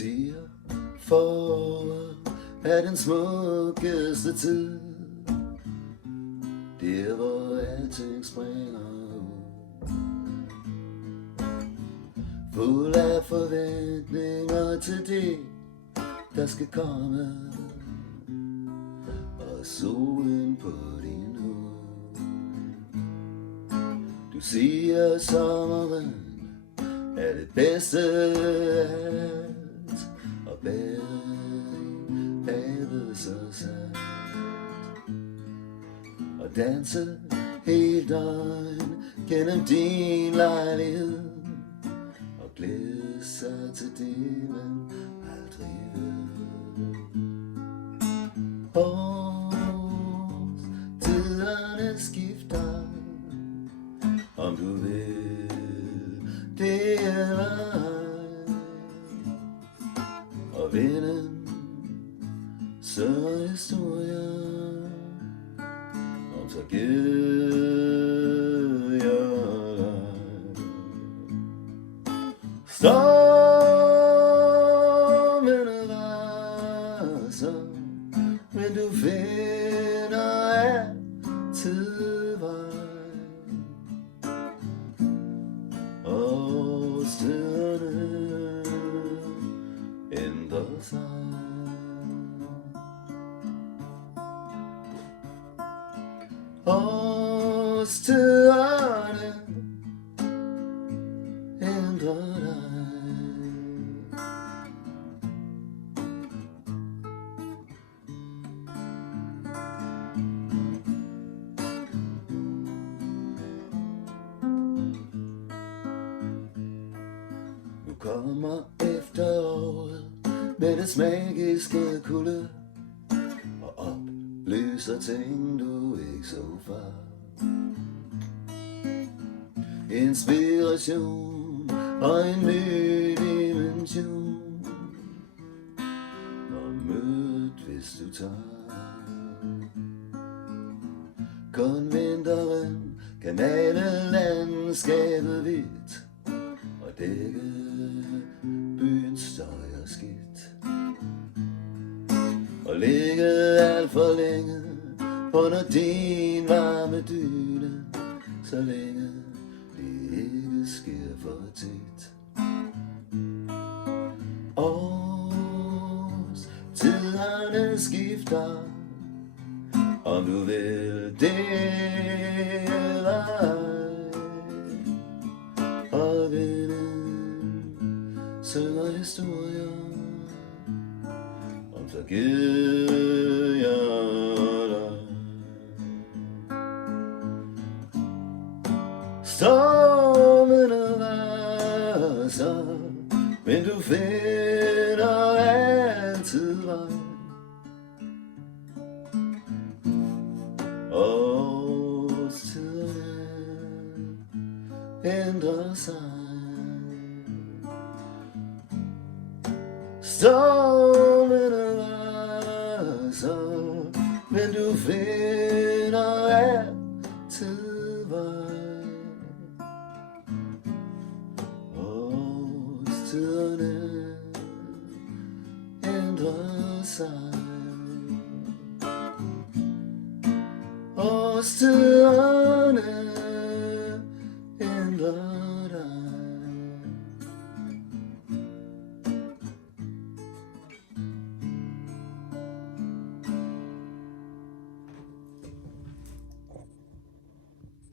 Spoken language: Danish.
siger, foråret er den smukkeste tid. Der hvor alting springer ud, fuld af forventninger til det, der skal komme, og solen på din hud. Du siger sommeren er det bedste af alt, og bæring havet så sat, og danse helt døgn gennem din lejlighed, og glæde sig til det, man aldrig ved. Årstiderne skifter, om du vil det eller ej, og vinden synger historier om tragedier og leg. Stormene raser, men du finder altid vej. Årstiderne ændrer sig. Årstiderne ændrer dig. Nu kommer efteråret med dets magiske kulde, og opløser ting du ikke så før. Inspiration og en ny dimension, og mødt hvis du tager. Kun vinteren kan male landskabet hvidt, og dække byens støj og skidt, og ligge alt for længe under din varme dyne, så længe det ikke sker for tit. Årstiderne skifter, om du vil det eller ej, og vinden synger historier om tragedier og leg. Stormene raser, men du finder altid vej. Årstiderne ændrer sig. Stormene raser, men du finder altid vej. Årstiderne ændrer sig. Årstiderne